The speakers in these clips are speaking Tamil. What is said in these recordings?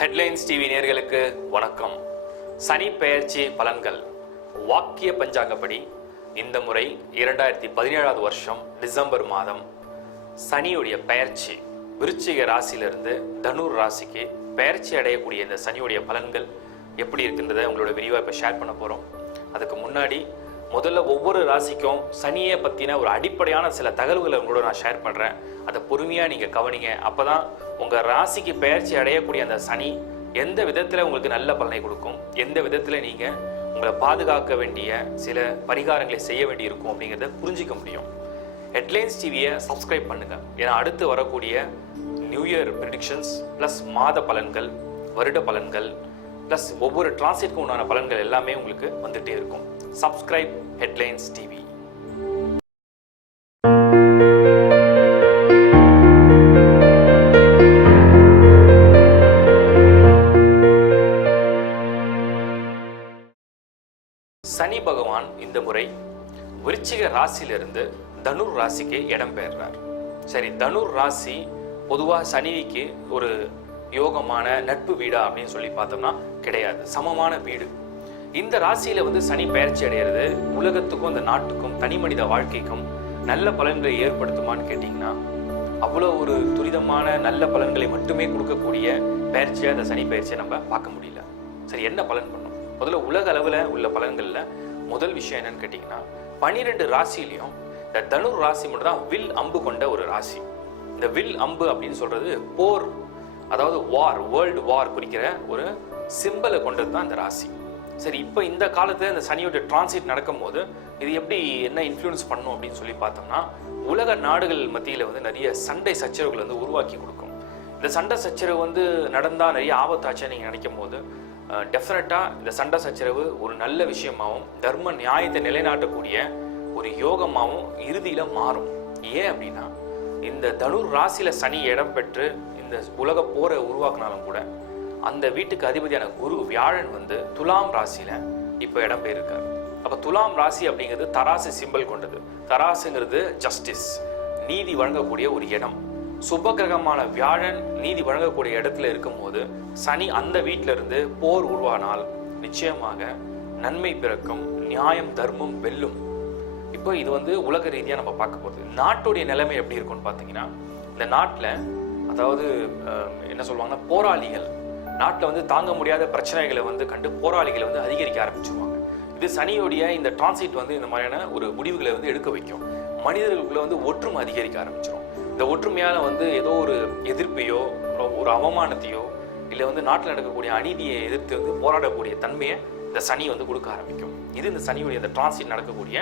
ஹெட்லைன்ஸ் டிவி நேர்களுக்கு வணக்கம். சனி பெயர்ச்சி பலன்கள். வாக்கிய பஞ்சாங்கப்படி இந்த முறை இரண்டாயிரத்தி பதினேழாவது வருஷம் டிசம்பர் மாதம். சனியுடைய பெயர்ச்சி. விருச்சிக ராசியிலிருந்து தனுர் ராசிக்கு பெயர்ச்சி அடையக்கூடிய இந்த சனியுடைய பலன்கள் எப்படி இருக்கின்றதை உங்களோட விரிவாக இப்போ ஷேர் பண்ண போகிறோம் அதுக்கு முன்னாடி முதல்ல ஒவ்வொரு ராசிக்கும் சனியை பற்றின ஒரு அடிப்படையான சில தகவல்களை உங்களோட நான் ஷேர் பண்ணுறேன் அதை பொறுமையாக நீங்கள் கவனிங்க. அப்போ தான் உங்கள் ராசிக்கு பெயர்ச்சி அடையக்கூடிய அந்த சனி எந்த விதத்தில் உங்களுக்கு நல்ல பலனை கொடுக்கும்? எந்த விதத்தில் நீங்கள் உங்களை பாதுகாக்க வேண்டிய சில பரிகாரங்களை செய்ய வேண்டியிருக்கும் அப்படிங்கிறத புரிஞ்சிக்க முடியும். ஹெட்லைன்ஸ் டிவியை சப்ஸ்கிரைப் பண்ணுங்கள் ஏன்னா அடுத்து வரக்கூடிய நியூ இயர் ப்ரிடிக்ஷன்ஸ் ப்ளஸ் மாத பலன்கள் வருட பலன்கள் ப்ளஸ் ஒவ்வொரு டிரான்சிட்க்கு உண்டான பலன்கள் எல்லாமே உங்களுக்கு வந்துகிட்டே இருக்கும். சப்ஸ்கிரைப் ஹெட்லைன்ஸ் டிவி சனி பகவான் இந்த முறை விருச்சிக ராசியிலிருந்து தனுர் ராசிக்கு இடம்பெயர்றார் சரி தனுர் ராசி பொதுவாக சனிக்கு ஒரு யோகமான நட்பு வீடா அப்படின்னு சொல்லி பார்த்தோம்னா கிடையாது. சமமான வீடு. இந்த ராசியில வந்து சனி பயிற்சி அடைகிறது உலகத்துக்கும் அந்த நாட்டுக்கும் தனி மனித வாழ்க்கைக்கும் நல்ல பலன்களை ஏற்படுத்துமான்னு கேட்டிங்கன்னா அவ்வளோ ஒரு துரிதமான நல்ல பலன்களை மட்டுமே கொடுக்கக்கூடிய பயிற்சியாக அந்த சனி பயிற்சியை நம்ம பார்க்க முடியல. சரி என்ன பலன் பண்ணும் முதல்ல உலக அளவில் உள்ள பலன்களில் முதல் விஷயம் என்னன்னு கேட்டிங்கன்னா பனிரெண்டு ராசிலையும் இந்த தனுர் ராசி மட்டும் தான் வில் அம்பு கொண்ட ஒரு ராசி. இந்த வில் அம்பு அப்படின்னு சொல்றது போர் அதாவது வார் வேர்ல்டு வார் குறிக்கிற ஒரு சிம்பலை கொண்டது தான் இந்த ராசி. சரி இப்போ இந்த காலத்தில் இந்த சனியோட டிரான்சிட் நடக்கும்போது இது எப்படி என்ன இன்ஃப்ளூயன்ஸ் பண்ணும் அப்படின்னு சொல்லி பார்த்தோம்னா உலக நாடுகள் மத்தியில் வந்து நிறைய சண்டை சச்சரவுகள் வந்து உருவாக்கி கொடுக்கும். இந்த சண்டை சச்சரவு வந்து நடந்தால் நிறைய ஆபத்தாச்சுன்னு நீங்கள் நினைக்கும் போது டெஃபினட்டாக இந்த சண்டை சச்சரவு ஒரு நல்ல விஷயமாகவும் தர்ம நியாயத்தை நிலைநாட்டக்கூடிய ஒரு யோகமாகவும் இறுதியில் மாறும். ஏன் அப்படின்னா இந்த தனுர் ராசியில் சனி இடம் பெற்று இந்த உலக போரை உருவாக்குனாலும் கூட அந்த வீட்டுக்கு அதிபதியான குரு வியாழன் வந்து துலாம் ராசியில இப்போ இடம் பெயர்க்கார் அப்போ துலாம் ராசி அப்படிங்கிறது தராசு சிம்பல் கொண்டது. தராசுங்கிறது ஜஸ்டிஸ் நீதி வழங்கக்கூடிய ஒரு இடம். சுபகிரகமான வியாழன் நீதி வழங்கக்கூடிய இடத்துல இருக்கும்போது சனி அந்த வீட்டில இருந்து போர் உருவானால் நிச்சயமாக நன்மை பிறக்கும் நியாயம் தர்மம் வெல்லும். இப்போ இது வந்து உலக ரீதியாக நம்ம பார்க்க போகிறது நாட்டுடைய நிலைமை எப்படி இருக்கும்னு பார்த்தீங்கன்னா இந்த நாட்டில் அதாவது என்ன சொல்லுவாங்கன்னா போராளிகள் நாட்டில் வந்து தாங்க முடியாத பிரச்சனைகளை வந்து கண்டு போராளிகளை வந்து அதிகரிக்க ஆரம்பிச்சிருவாங்க. இது சனியோடைய இந்த டிரான்சிட் வந்து இந்த மாதிரியான ஒரு முடிவுகளை வந்து எடுக்க வைக்கும். மனிதர்களுக்குள்ள வந்து ஒற்றுமை அதிகரிக்க ஆரம்பிச்சிடும் இந்த ஒற்றுமையால் வந்து ஏதோ ஒரு எதிர்ப்பையோ ஒரு அவமானத்தையோ இல்லை வந்து நாட்டில் நடக்கக்கூடிய அநீதியை எதிர்த்து வந்து போராடக்கூடிய தன்மையை இந்த சனி வந்து கொடுக்க ஆரம்பிக்கும். இது இந்த சனியுடைய இந்த டிரான்சிட் நடக்கக்கூடிய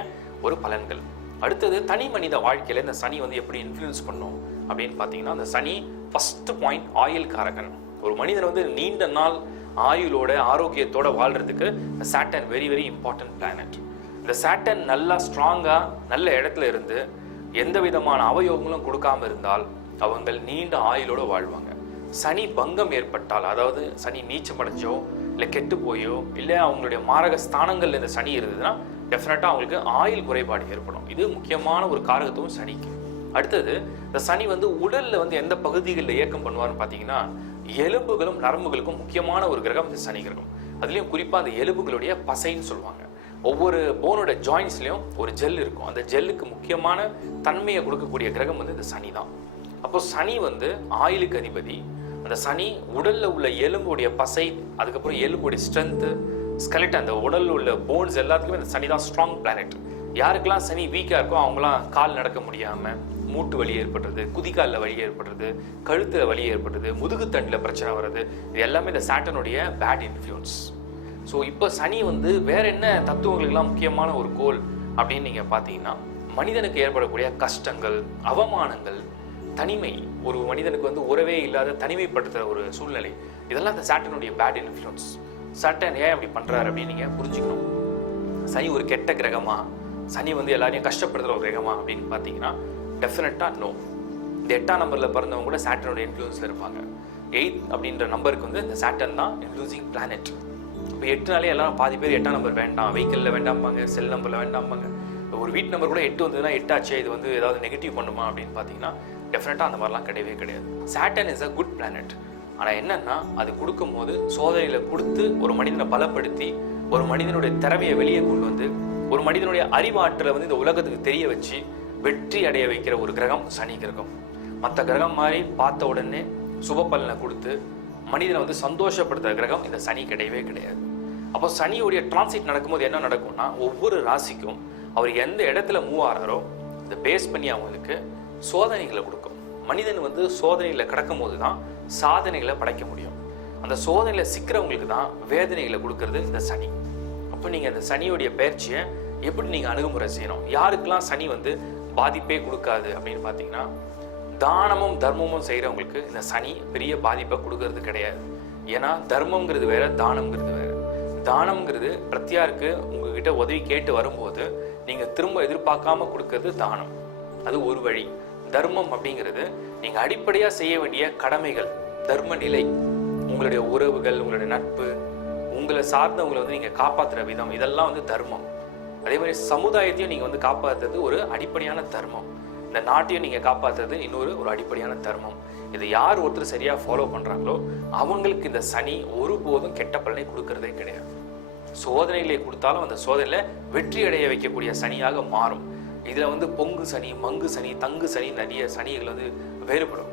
ஒரு பலன்கள். அடுத்தது தனி மனித வாழ்க்கையில் இந்த சனி வந்து எப்படி இன்ஃப்ளூயன்ஸ் பண்ணும் அப்படின்னு பார்த்தீங்கன்னா அந்த சனி ஃபஸ்ட்டு பாயிண்ட் ஆயில் காரகன் ஒரு மனிதன் வந்து நீண்ட நாள் ஆயுளோட ஆரோக்கியத்தோட வாழ்றதுக்கு Saturn very very important planet இந்த சாட்டன் நல்லா ஸ்ட்ராங்காக நல்ல இடத்துல இருந்து எந்த விதமான அவயோகங்களும் கொடுக்காம இருந்தால் அவங்கள் நீண்ட ஆயுளோட வாழ்வாங்க. சனி பங்கம் ஏற்பட்டால் அதாவது சனி நீச்சம் அடைஞ்சோ இல்லை கெட்டு போயோ இல்லை அவங்களுடைய மாரக ஸ்தானங்கள்ல இந்த சனி இருந்ததுன்னா டெஃபினட்டாக அவங்களுக்கு ஆயுள் குறைபாடு ஏற்படும். இது முக்கியமான ஒரு காரகத்துவம் சனிக்கு. அடுத்தது இந்த சனி வந்து உடலில் வந்து எந்த பகுதிகளில் இயக்கம் பண்ணுவார்னு பார்த்தீங்கன்னா எலும்புகளும் நரம்புகளுக்கும் முக்கியமான ஒரு கிரகம் இந்த சனி கிரகம். அதுலேயும் குறிப்பாக அந்த எலும்புகளுடைய பசைன்னு சொல்லுவாங்க. ஒவ்வொரு போனோட ஜாயின்ஸ்லையும் ஒரு ஜெல் இருக்கும். அந்த ஜெல்லுக்கு முக்கியமான தன்மையை கொடுக்கக்கூடிய கிரகம் வந்து இந்த சனி தான். அப்போ சனி வந்து ஆயிலுக்கு அதிபதி. அந்த சனி உடல்ல உள்ள எலும்புடைய பசை அதுக்கப்புறம் எலும்புடைய ஸ்ட்ரென்த்து ஸ்கெலட் அந்த உடலில் உள்ள போன்ஸ் எல்லாத்துக்குமே இந்த சனி தான் ஸ்ட்ராங் பிளானட் யாருக்கெல்லாம் சனி வீக்காக இருக்கோ அவங்களாம் கால் நடக்க முடியாமல் மூட்டு வலி ஏற்படுறது குதிக்காலில் வலி ஏற்படுறது கழுத்தில் வலி ஏற்படுறது முதுகுத்தண்டில் பிரச்சனை வர்றது இது எல்லாமே இந்த சாட்டனுடைய பேட் இன்ஃப்ளூயன்ஸ் ஸோ இப்போ சனி வந்து வேற என்ன தத்துவங்களுக்கெல்லாம் முக்கியமான ஒரு கோல் அப்படின்னு நீங்கள் பார்த்தீங்கன்னா மனிதனுக்கு ஏற்படக்கூடிய கஷ்டங்கள் அவமானங்கள் தனிமை. ஒரு மனிதனுக்கு வந்து உறவே இல்லாத தனிமைப்படுத்துகிற ஒரு சூழ்நிலை. இதெல்லாம் இந்த சாட்டனுடைய பேட் இன்ஃப்ளூயன்ஸ் சாட்டன் ஏன் அப்படி பண்ணுறாரு அப்படின்னு நீங்கள் புரிஞ்சுக்கணும். சனி ஒரு கெட்ட கிரகமாக சனி வந்து எல்லாரையும் கஷ்டப்படுத்துகிற ஒரு கிரகமா அப்படின்னு பார்த்தீங்கன்னா டெஃபினட்டாக நோ இந்த எட்டாம் நம்பரில் பிறந்தவங்க கூட சாட்டனோட இன்ஃப்ளூயன்ஸில் இருப்பாங்க. எயிட் அப்படின்ற நம்பருக்கு வந்து இந்த சாட்டன் தான் இன்ஃப்ளூசிங் பிளானட் இப்போ எட்டுனாலே நாளே எல்லாம் பாதி பேர் எட்டாம் நம்பர் வேண்டாம். வெஹிக்கிளில் வேண்டாம்பாங்க செல் நம்பரில் வேண்டாம்பாங்க. ஒரு வீட்டு நம்பர் கூட எட்டு வந்ததுன்னா எட்டாச்சு இது வந்து ஏதாவது நெகட்டிவ் பண்ணுமா அப்படின்னு பார்த்தீங்கன்னா டெஃபினட்டாக அந்த மாதிரிலாம் கிடையவே கிடையாது. Saturn is a good planet ஆனால் என்னன்னா அது கொடுக்கும்போது சோதனையில் கொடுத்து ஒரு மனிதனை பலப்படுத்தி ஒரு மனிதனுடைய திறமையை வெளியே கொண்டு வந்து ஒரு மனிதனுடைய அறிவாற்றலை வந்து இந்த உலகத்துக்கு தெரிய வச்சு வெற்றி அடைய வைக்கிற ஒரு கிரகம் சனி கிரகம். மற்ற கிரகம் மாதிரி பார்த்த உடனே சுப பலனை கொடுத்து மனிதனை வந்து சந்தோஷப்படுத்துற கிரகம் இந்த சனி கிடையவே கிடையாது. அப்போ சனியுடைய டிரான்சிட் நடக்கும்போது என்ன நடக்கும்னா ஒவ்வொரு ராசிக்கும் அவர் எந்த இடத்துல மூவ் ஆகிறாரோ இதை பேஸ் பண்ணி அவங்களுக்கு சோதனைகளை கொடுக்கும். மனிதன் வந்து சோதனையில் கிடக்கும் போது தான் சாதனைகளை படைக்க முடியும். அந்த சோதனையில் சிக்கிறவங்களுக்கு தான் வேதனைகளை கொடுக்கறது இந்த சனி. அப்போ நீங்கள் அந்த சனியுடைய பயிற்சியை எப்படி நீங்கள் அணுகுமுறை செய்யணும்? யாருக்கெல்லாம் சனி வந்து பாதிப்பே கொடுக்காது அப்படின்னு பார்த்தீங்கன்னா தானமும் தர்மமும் செய்கிறவங்களுக்கு இந்த சனி பெரிய பாதிப்பை கொடுக்கறது கிடையாது. ஏன்னா தர்மங்கிறது வேற தானம்ங்கிறது வேற. தானம்ங்கிறது பிரத்யாருக்கு உங்ககிட்ட உதவி கேட்டு வரும்போது நீங்கள் திரும்ப எதிர்பார்க்காம கொடுக்கறது தானம். அது ஒரு வழி. தர்மம் அப்படிங்கிறது நீங்கள் அடிப்படையாக செய்ய வேண்டிய கடமைகள். தர்ம நிலை உங்களுடைய உறவுகள் உங்களுடைய நட்பு உங்களை சார்ந்தவங்களை வந்து நீங்கள் காப்பாற்றுற விதம் இதெல்லாம் வந்து தர்மம். அதே மாதிரி சமுதாயத்தையும் நீங்கள் வந்து காப்பாற்றுறது ஒரு அடிப்படையான தர்மம். இந்த நாட்டையும் நீங்கள் காப்பாற்றுறது இன்னொரு ஒரு அடிப்படையான தர்மம். இதை யார் ஒருத்தர் சரியாக ஃபாலோ பண்ணுறாங்களோ அவங்களுக்கு இந்த சனி ஒருபோதும் கெட்ட பலனை கொடுக்கறதே கிடையாது. சோதனைகளை கொடுத்தாலும் அந்த சோதனையில் வெற்றி அடைய வைக்கக்கூடிய சனியாக மாறும். இதில் வந்து பொங்கு சனி மங்கு சனி தங்கு சனி நிறைய சனிகள் வந்து வேறுபடும்.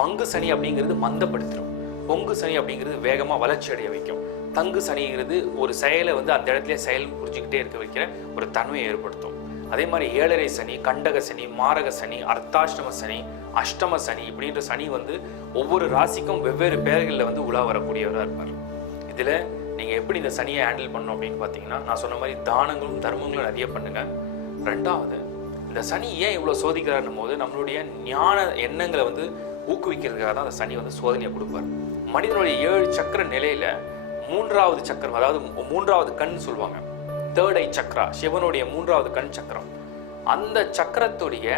மங்கு சனி அப்படிங்கிறது மந்தப்படுத்திடும். பொங்கு சனி அப்படிங்கிறது வேகமாக வளர்ச்சி அடைய வைக்கும். தங்கு சனிங்கிறது ஒரு செயலை வந்து அந்த இடத்துல செயல் புரிஞ்சுக்கிட்டே இருக்க வைக்கிற ஒரு தன்மையை ஏற்படுத்தும். அதே மாதிரி ஏழரை சனி கண்டக சனி மாரக சனி அர்த்தாஷ்டம சனி அஷ்டம சனி இப்படின்ற சனி வந்து ஒவ்வொரு ராசிக்கும் வெவ்வேறு பெயர்களில் வந்து உலா வரக்கூடியவராக இருப்பார். இதில் நீங்கள் எப்படி இந்த சனியை ஹேண்டில் பண்ணணும் அப்படின்னு பார்த்தீங்கன்னா நான் சொன்ன மாதிரி தானங்களும் தர்மங்களும் நிறைய பண்ணுங்கள் ரெண்டாவது இந்த சனி ஏன் இவ்வளோ சோதிக்கிறாருன்னும் போது நம்மளுடைய ஞான எண்ணங்களை வந்து ஊக்குவிக்கிறதுக்காக தான் அந்த சனி வந்து சோதனையை கொடுப்பார். மனிதனுடைய ஏழு சக்கர நிலையில் மூன்றாவது சக்கரம் அதாவது மூன்றாவது கண் சொல்லுவாங்க. தேர்ட் ஐ சக்கரா சிவனுடைய மூன்றாவது கண் சக்கரம். அந்த சக்கரத்துடைய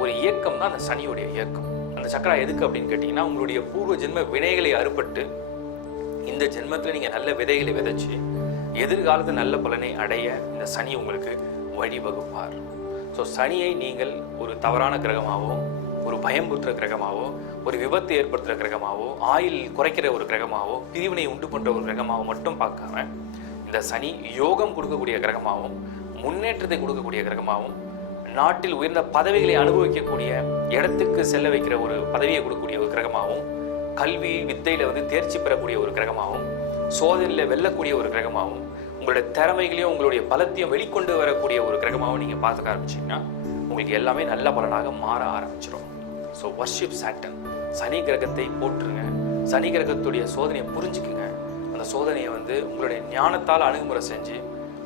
ஒரு இயக்கம் தான் அந்த சனியுடைய இயக்கம். அந்த சக்கரா எதுக்கு அப்படின்னு கேட்டிங்கன்னா உங்களுடைய பூர்வ ஜென்ம வினைகளை அறுபட்டு இந்த ஜென்மத்தில் நீங்கள் நல்ல விதைகளை விதைச்சு எதிர்காலத்தில் நல்ல பலனை அடைய இந்த சனி உங்களுக்கு வழிவகுப்பார். ஸோ சனியை நீங்கள் ஒரு தவறான கிரகமாகவோ ஒரு பயம்புற்ற கிரகமாகவோ ஒரு விபத்து ஏற்படுத்துகிற கிரகமாகவோ ஆயில் குறைக்கிற ஒரு கிரகமாவோ பிரிவினை உண்டு பண்ணுற ஒரு கிரகமாவோ மட்டும் பார்க்காம இந்த சனி யோகம் கொடுக்கக்கூடிய கிரகமாகவும் முன்னேற்றத்தை கொடுக்கக்கூடிய கிரகமாகவும் நாட்டில் உயர்ந்த பதவிகளை அனுபவிக்கக்கூடிய இடத்துக்கு செல்ல வைக்கிற ஒரு பதவியை கொடுக்கக்கூடிய ஒரு கிரகமாகவும் கல்வி வித்தையில வந்து தேர்ச்சி பெறக்கூடிய ஒரு கிரகமாகவும் சோதனையில வெல்லக்கூடிய ஒரு கிரகமாகவும் உங்களுடைய திறமைகளையும் உங்களுடைய பலத்தையும் வெளிக்கொண்டு வரக்கூடிய ஒரு கிரகமாகவும் நீங்க பார்த்துக்க ஆரம்பிச்சீங்கன்னா உங்களுக்கு எல்லாமே நல்ல பலனாக மாற ஆரம்பிச்சிடும் ஸோ வர்ஷிப் சாட்டன் சனி கிரகத்தை போட்டுருங்க சனி கிரகத்துடைய சோதனையை புரிஞ்சுக்குங்க. அந்த சோதனையை வந்து உங்களுடைய ஞானத்தால் அணுகுமுறை செஞ்சு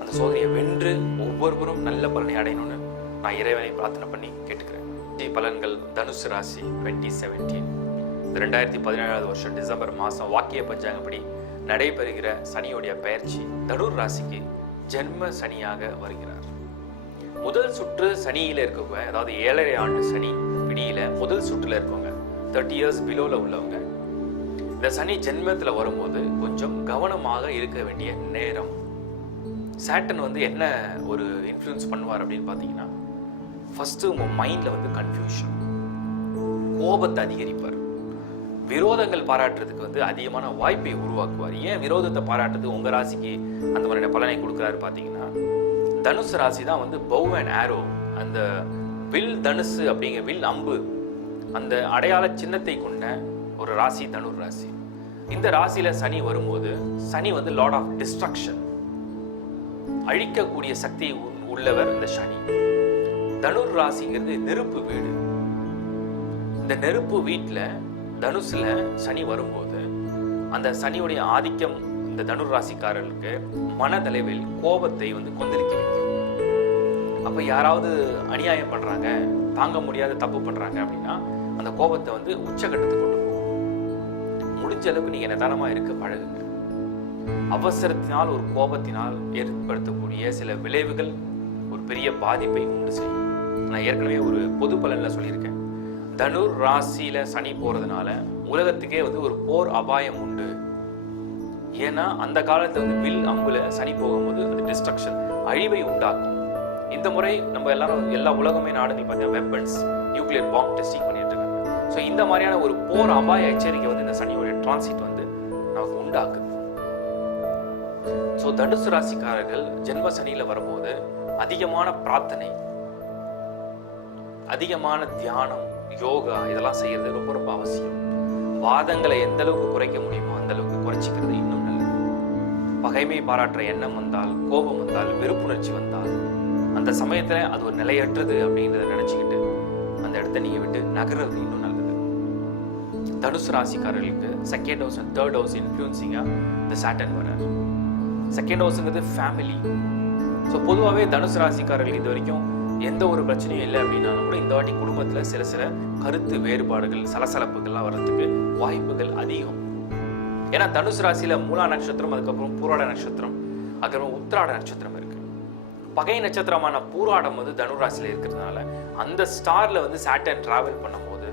அந்த சோதனையை வென்று ஒவ்வொருவரும் நல்ல பலனை அடையணும்னு நான் இறைவனை பிரார்த்தனை பண்ணி கேட்டுக்கிறேன். ஜி பலன்கள் தனுசு ராசி டுவெண்ட்டி செவன்டீன் ரெண்டாயிரத்தி பதினேழாவது வருஷம் டிசம்பர் மாதம் வாக்கிய பஞ்சாங்கப்படி நடைபெறுகிற சனியுடைய பெயர்ச்சி தனுர் ராசிக்கு ஜென்ம சனியாக வருகிறார். முதல் சுற்று சனியில் இருக்கவங்க அதாவது ஏழரை ஆண்டு சனி. பிடியில முதல் சுற்றுல இருக்கவங்க தேர்ட்டி இயர்ஸ் பிலோவில் உள்ளவங்க இந்த சனி ஜென்மத்தில் வரும்போது கொஞ்சம் கவனமாக இருக்க வேண்டிய நேரம். சேட்டன் வந்து என்ன ஒரு இன்ஃப்ளூயன்ஸ் பண்ணுவார் அப்படின்னு பார்த்தீங்கன்னா ஃபஸ்ட்டு உங்கள் மைண்டில் வந்து கன்ஃபியூஷன் கோபத்தை அதிகரிப்பார். விரோதங்கள் பாராட்டுறதுக்கு வந்து அதிகமான வாய்ப்பை உருவாக்குவார். ஏன் விரோதத்தை பாராட்டுறது? உங்கள் ராசிக்கு அந்த மாதிரியான பலனை கொடுக்குறாரு பார்த்தீங்கன்னா தனுசு ராசி தான் வந்து பவ் அண்ட் ஆரோ அந்த வில் தனுசு அப்படிங்கிற வில் அம்பு. அந்த அடையாள சின்னத்தை கொண்ட ஒரு ராசி தனுர் ராசி. இந்த ராசியில சனி வரும்போது சனி வந்து லார்ட் ஆஃப் டிஸ்ட்ரக்ஷன் அழிக்கக்கூடிய சக்தி உள்ளவர் இந்த சனி. தனுர் ராசிங்கிறது நெருப்பு வீடு. இந்த நெருப்பு வீட்டில் தனுசுல சனி வரும்போது அந்த சனியுடைய ஆதிக்கம் இந்த தனுர் ராசிக்காரர்களுக்கு மனதளவில் கோபத்தை வந்து கொந்தளிக்க வைக்கும். அப்போ யாராவது அநியாயம் பண்ணுறாங்க தாங்க முடியாத தப்பு பண்ணுறாங்க அப்படின்னா அந்த கோபத்தை வந்து உச்சகட்டத்துக்கு கொண்டு போகும். முடிஞ்ச அளவுக்கு நீங்கள் நிதானமாக இருக்க பழகுங்க. அவசரத்தினால் ஒரு கோபத்தினால் ஏற்படுத்தக்கூடிய சில விளைவுகள் ஒரு பெரிய பாதிப்பை உண்டு செய்யும். நான் ஏற்கனவே ஒரு பொது பலனில் சொல்லியிருக்கேன். தனுர் ராசியில் சனி போகிறதுனால உலகத்துக்கே வந்து ஒரு போர் அபாயம் உண்டு. ஏன்னா அந்த காலத்தில் வந்து வில் அம்புல சனி போகும்போது அது டிஸ்ட்ரக்ஷன் அழிவை உண்டாக்கும். இந்த முறை நம்ம எல்லாரும் எல்லா உலகமே நாடுகள் பார்த்தீங்கன்னா வெப்பன்ஸ் நியூக்ளியர் பாம்ப் டெஸ்டிங் பண்ணிட்டு இருக்காங்க. ஸோ இந்த மாதிரியான ஒரு போர் அபாய எச்சரிக்கை வந்து இந்த சனியோடைய டிரான்சிட் வந்து நமக்கு உண்டாக்குது ஸோ தனுசு ராசிக்காரர்கள் ஜென்ம சனியில் வரும்போது அதிகமான பிரார்த்தனை அதிகமான தியானம் யோகா இதெல்லாம் செய்யறது ரொம்ப ரொம்ப அவசியம். வாதங்களை எந்த அளவுக்கு குறைக்க முடியுமோ அந்த அளவுக்கு குறைச்சிக்கிறது இன்னும் நல்லது. பகைமை பாராட்டுற எண்ணம் வந்தால் கோபம் வந்தால் வெறுப்புணர்ச்சி வந்தால் அந்த சமயத்துல அது ஒரு நிலையற்றது அப்படின்றத நினைச்சுக்கிட்டு அந்த இடத்த நீங்க விட்டு நகர்றது இன்னும் நல்லது. தனுசு ராசிக்காரர்களுக்கு second house and third house இன்ஃப்ளூன்சிங்காக இந்த சாட்டன் வரார் செகண்ட் ஹவுஸுங்கிறது ஃபேமிலி ஸோ பொதுவாகவே தனுசு ராசிக்காரர்கள் இது வரைக்கும் எந்த ஒரு பிரச்சனையும் இல்லை அப்படின்னாலும் கூட இந்த வாட்டி குடும்பத்தில் சில சில கருத்து வேறுபாடுகள் சலசலப்புகள்லாம் வர்றதுக்கு வாய்ப்புகள் அதிகம். ஏன்னா தனுசு ராசியில மூலா நட்சத்திரம் அதுக்கப்புறம் பூராட நட்சத்திரம் அதுக்கப்புறம் உத்திராட நட்சத்திரம் இருக்கு. பகை நட்சத்திரமான பூராடம் வந்து தனுராசியில் இருக்கிறதுனால அந்த ஸ்டாரில் வந்து சாட்டன் ட்ராவல் பண்ணும்போது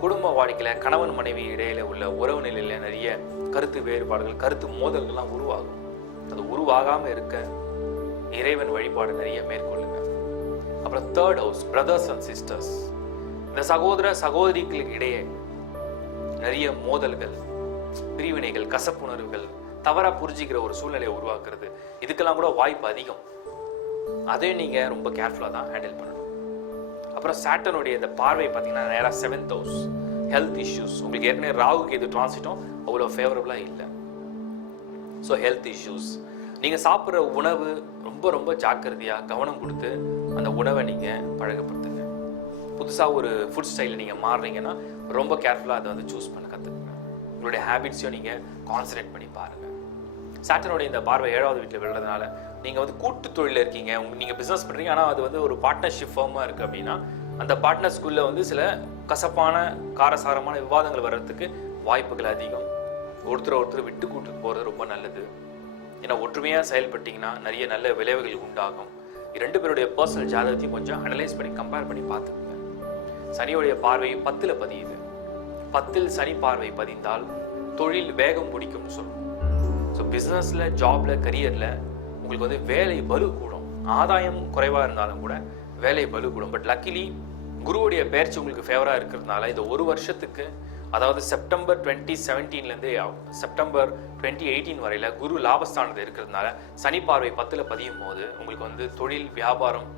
குடும்ப வாழ்க்கையில் கணவன் மனைவி இடையில உள்ள உறவு நிலையில நிறைய கருத்து வேறுபாடுகள் கருத்து மோதல்கள்லாம் உருவாகும். அது உருவாகாம இருக்க இறைவன் வழிபாடு நிறைய மேற்கொள்ளுங்க. அப்புறம் third house brothers and sisters இந்த சகோதர சகோதரிகளுக்கு இடையே நிறைய மோதல்கள் பிரிவினைகள் கசப்புணர்வுகள் தவறாக புரிஞ்சிக்கிற ஒரு சூழ்நிலையை உருவாக்குறது. இதுக்கெல்லாம் கூட வாய்ப்பு அதிகம். அதையும் நீங்கள் ரொம்ப கேர்ஃபுல்லாக தான் ஹேண்டில் பண்ணணும். அப்புறம் சாட்டனுடைய இந்த பார்வை பார்த்தீங்கன்னா நேராக செவன்த் ஹவுஸ் ஹெல்த் இஷ்யூஸ் உங்களுக்கு ஏற்கனவே ராகுக்கு இது டிரான்சிட்டும் அவ்வளோ ஃபேவரபுளாக இல்லை. ஸோ ஹெல்த் இஷ்யூஸ் நீங்கள் சாப்பிட்ற உணவு ரொம்ப ரொம்ப ஜாக்கிரதையாக கவனம் கொடுத்து அந்த உணவை நீங்கள் பழகப்படுத்துங்க புதுசாக ஒரு ஃபுட் ஸ்டைலில் நீங்கள் மாறுறீங்கன்னா ரொம்ப கேர்ஃபுல்லாக அதை வந்து சூஸ் பண்ண கற்றுக்குங்க உங்களுடைய ஹேபிட்ஸையும் நீங்கள் கான்சன்ட்ரேட் பண்ணி பாருங்கள் சாட்டனுடைய இந்த பார்வை ஏழாவது வீட்டில் விழுறதுனால நீங்கள் வந்து கூட்டு தொழிலில் இருக்கீங்க உங்க நீங்கள் பிஸ்னஸ் பண்ணுறீங்க ஆனால் அது வந்து ஒரு பார்ட்னர்ஷிப் ஃபார்மாக இருக்குது அப்படின்னா அந்த பார்ட்னர்ஸ்குள்ளே வந்து சில கசப்பான காரசாரமான விவாதங்கள் வர்றதுக்கு வாய்ப்புகள் அதிகம். ஒருத்தர் ஒருத்தர் விட்டு கூட்டு போகிறது ரொம்ப நல்லது. ஏன்னா ஒற்றுமையாக செயல்பட்டீங்கன்னா நிறைய நல்ல விளைவுகள் உண்டாகும். ரெண்டு பேருடைய பர்சனல் ஜாதகத்தையும் கொஞ்சம் அனலைஸ் பண்ணி கம்பேர் பண்ணி பார்த்துக்கோங்க. சனியோடைய பார்வை பத்தில் பதியுது. பத்தில் சனி பார்வை பதிந்தால் தொழில் வேகம் பிடிக்கும்னு சொல்லுவோம் ஸோ பிஸ்னஸில் ஜாபில் கரியரில் உங்களுக்கு வந்து வேலை பலு கூடும். ஆதாயம் குறைவாக இருந்தாலும் கூட வேலை பலு கூடும். பட் லக்கிலி குருவுடைய பயிற்சி உங்களுக்கு ஃபேவராக இருக்கிறதுனால இந்த ஒரு வருஷத்துக்கு அதாவது செப்டம்பர் டுவெண்ட்டி செவன்டீன்லேருந்து செப்டம்பர் டுவெண்ட்டி எயிட்டீன் வரையில் குரு லாபஸ்தானத்தில் இருக்கிறதுனால சனி பார்வை பத்தில் பதியும் போது உங்களுக்கு வந்து தொழில் வியாபாரம்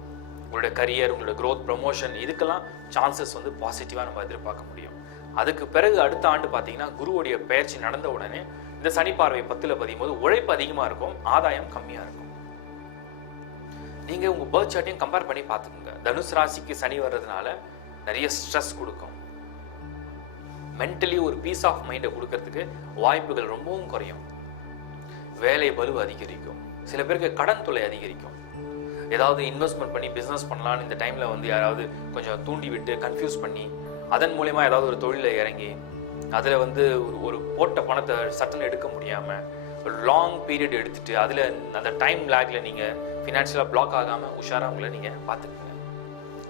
உங்களோட கரியர் உங்களோட க்ரோத் ப்ரொமோஷன் இதுக்கெல்லாம் சான்சஸ் வந்து பாசிட்டிவாக நம்ம எதிர்பார்க்க முடியும். அதுக்கு பிறகு அடுத்த ஆண்டு பார்த்தீங்கன்னா குருவுடைய பயிற்சி நடந்த உடனே இந்த சனி பார்வை பத்தில் பதியும் போது உழைப்பு அதிகமாக இருக்கும் ஆதாயம் கம்மியாக இருக்கும். நீங்க உங்க பேர்த் சார்ட்டையும் கம்பேர் பண்ணி பார்த்துக்கோங்க. தனுஷ் ராசிக்கு சனி வர்றதுனால நிறைய ஸ்ட்ரெஸ் கொடுக்கும். மென்டலி ஒரு பீஸ் ஆஃப் மைண்டை கொடுக்கறதுக்கு வாய்ப்புகள் ரொம்பவும் குறையும். வேலை பலு அதிகரிக்கும். சில பேருக்கு கடன் தொலை அதிகரிக்கும். ஏதாவது இன்வெஸ்ட்மெண்ட் பண்ணி பிஸ்னஸ் பண்ணலாம்னு இந்த டைம்ல வந்து யாராவது கொஞ்சம் தூண்டி விட்டு கன்ஃபியூஸ் பண்ணி அதன் மூலயமா ஏதாவது ஒரு தொழிலில் இறங்கி அதில் வந்து ஒரு ஒரு போட்ட பணத்தை சட்டன் எடுக்க முடியாமல் லாங் பீரியட் எடுத்துட்டு அதில் அந்த டைம் லேக்ல நீங்கள் ஃபினான்ஷியலாக பிளாக் ஆகாமல் உஷாராக உங்களை நீங்கள் பார்த்துக்குங்க.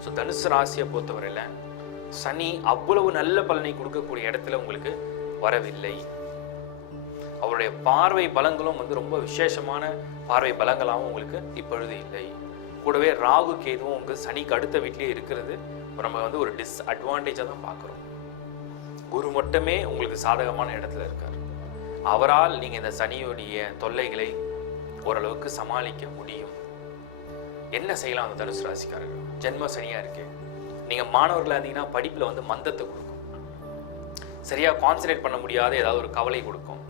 ஸோ தனுசு ராசியை பொறுத்தவரையில் சனி அவ்வளவு நல்ல பலனை கொடுக்கக்கூடிய இடத்துல உங்களுக்கு வரவில்லை. அவருடைய பார்வை பலங்களும் வந்து ரொம்ப விசேஷமான பார்வை பலங்களாகவும் உங்களுக்கு இப்பொழுது இல்லை. கூடவே ராகு கேதுவும் உங்களுக்கு சனிக்கு அடுத்த வீட்லேயே இருக்கிறது. நம்ம வந்து ஒரு டிஸ்அட்வான்டேஜாக தான் பார்க்குறோம். குரு மட்டுமே உங்களுக்கு சாதகமான இடத்துல இருக்கார். அவரால் நீங்கள் இந்த சனியுடைய தொல்லைகளை ஓரளவுக்கு சமாளிக்க முடியும். என்ன செய்யலாம் அந்த தனுசு ராசிக்காரர்கள்? ஜென்ம சனியாக இருக்கு. நீங்கள் மாணவர்களா இருந்தீங்கன்னா படிப்பில் வந்து மந்தத்தை கொடுக்கும். சரியாக கான்சன்ட்ரேட் பண்ண முடியாத ஏதாவது ஒரு கவலை கொடுக்கும்.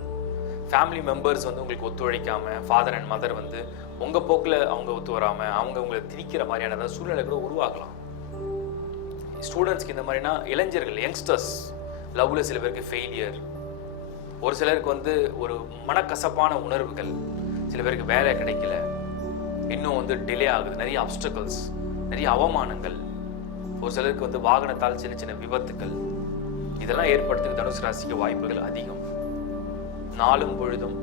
ஃபேமிலி மெம்பர்ஸ் வந்து உங்களுக்கு ஒத்துழைக்காமல் ஃபாதர் அண்ட் மதர் வந்து உங்கள் போக்கில் அவங்க ஒத்து வராமல் அவங்க உங்களை திணிக்கிற மாதிரியான ஏதாவது சூழ்நிலை கூட உருவாகலாம் ஸ்டூடெண்ட்ஸ்க்கு இந்த மாதிரினா இளைஞர்கள் யங்ஸ்டர்ஸ் லவ்ல சில பேருக்கு ஃபெயிலியர் ஒரு சிலருக்கு வந்து ஒரு மனக்கசப்பான உணர்வுகள் சில பேருக்கு வேலை கிடைக்கல. இன்னும் வந்து டிலே ஆகுது. நிறைய அப்டக்கல்ஸ் நிறைய அவமானங்கள். ஒரு சிலருக்கு வந்து வாகனத்தால் சின்ன சின்ன விபத்துக்கள். இதெல்லாம் ஏற்படுறதுக்கு தனுசு ராசிக்கு வாய்ப்புகள் அதிகம். நாளும் பொழுதும்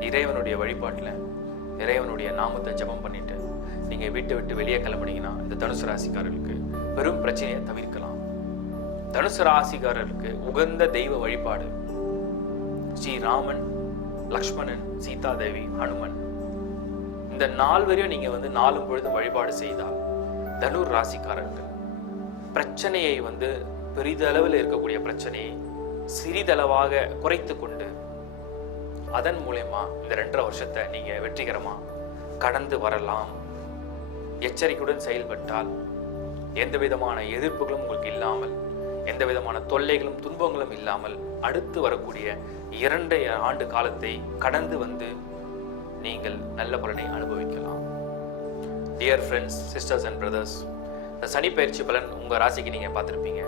இறைவனுடைய வழிபாட்டில் இறைவனுடைய நாமத்தை ஜபம் பண்ணிட்டு நீங்கள் வீட்டை விட்டு வெளியே கிளம்புனீங்கன்னா இந்த தனுசு ராசிக்காரர்களுக்கு பெரும் பிரச்சனையை தவிர்க்கலாம். தனுசு ராசிக்காரர்களுக்கு உகந்த தெய்வ வழிபாடு ஸ்ரீராமன் லக்ஷ்மணன் சீதாதேவி ஹனுமன். இந்த நால்வரையும் நீங்க வந்து நாலும் பொழுதும் வழிபாடு செய்தால் தனுர் ராசிக்காரர்கள் பிரச்சனையை வந்து பெரிதளவில் இருக்கக்கூடிய பிரச்சனையை சிறிதளவாக குறைத்து கொண்டு அதன் மூலயமா இந்த ரெண்டரை வருஷத்தை நீங்க வெற்றிகரமா கடந்து வரலாம். எச்சரிக்கையுடன் செயல்பட்டால் எந்த விதமான எதிர்ப்புகளும் உங்களுக்கு இல்லாமல் எந்த விதமான தொல்லைகளும் துன்பங்களும் இல்லாமல் அடுத்து வரக்கூடிய இரண்டு ஆண்டு காலத்தை கடந்து வந்து நீங்கள் நல்ல பலனை அனுபவிக்கலாம். Dear friends sisters and brothers இந்த சனி பயிற்சி பலன் உங்கள் ராசிக்கு நீங்கள் பார்த்துருப்பீங்க.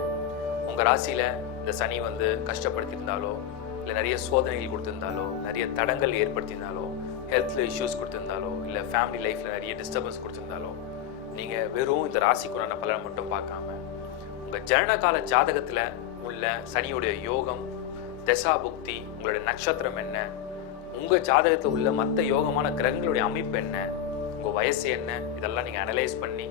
உங்கள் ராசியில் இந்த சனி வந்து கஷ்டப்படுத்தியிருந்தாலோ இல்லை நிறைய சோதனைகள் கொடுத்துருந்தாலோ நிறைய தடங்கள் ஏற்படுத்தியிருந்தாலோ ஹெல்த்தில் இஷ்யூஸ் கொடுத்துருந்தாலோ இல்லை ஃபேமிலி லைஃப்பில் நிறைய டிஸ்டர்பன்ஸ் கொடுத்துருந்தாலோ நீங்கள் வெறும் இந்த ராசிக்குண்டான பலனை மட்டும் பார்க்காம உங்கள் ஜனனகால ஜாதகத்தில் உள்ள சனியுடைய யோகம் தசா புக்தி உங்களுடைய நட்சத்திரம் என்ன? உங்கள் ஜாதகத்தில் உள்ள மற்ற யோகமான கிரகங்களுடைய அமைப்பு என்ன? உங்கள் வயசு என்ன? இதெல்லாம் நீங்கள் அனலைஸ் பண்ணி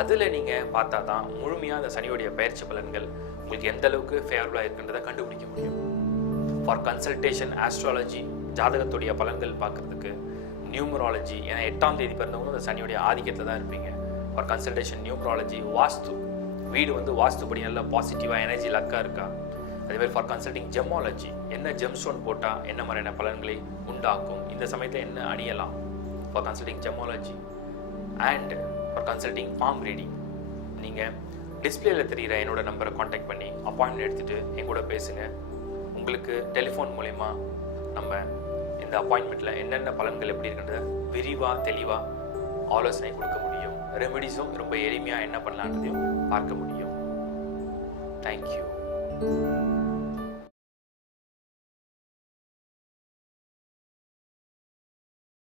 அதில் நீங்கள் பார்த்தா தான் முழுமையாக அந்த சனியுடைய பயிற்சி பலன்கள் உங்களுக்கு எந்த அளவுக்கு ஃபேவரபுளாக இருக்குன்றதை கண்டுபிடிக்க முடியும். ஃபார் கன்சல்டேஷன் ஆஸ்ட்ராலஜி ஜாதகத்துடைய பலன்கள் பார்க்கறதுக்கு நியூமராலஜி ஏன்னா எட்டாம் தேதி பிறந்தவங்களும் அந்த சனியுடைய ஆதிக்கத்தில் தான் இருப்பீங்க. ஃபார் கன்சல்டேஷன் நியூமராலஜி வாஸ்து வீடு வந்து வாஸ்துபடி நல்லா பாசிட்டிவாக எனர்ஜி லக்காக இருக்கா? அதே மாதிரி ஃபார் கன்சல்டிங் ஜெமாலஜி என்ன ஜெம் ஸ்டோன் போட்டால் என்ன மாதிரியான பலன்களை உண்டாக்கும்? இந்த சமயத்தில் என்ன அணியலாம்? For consulting gemology and for consulting palm reading நீங்கள் டிஸ்பிளேல தெரிகிற என்னோட நம்பரை காண்டாக்ட் பண்ணி அப்பாயின்மெண்ட் எடுத்துகிட்டு என் கூட பேசுங்க. உங்களுக்கு டெலிஃபோன் மூலயமா நம்ம இந்த அப்பாயின்மெண்ட்டில் என்னென்ன பலன்கள் எப்படி இருக்குன்றத விரிவாக தெளிவாக ஆலோசனை கொடுக்க முடியும். ரெமெடிஸும் ரொம்ப எளிமையாக என்ன பண்ணலான்றதையும் பார்க்க முடியும். தேங்க்யூ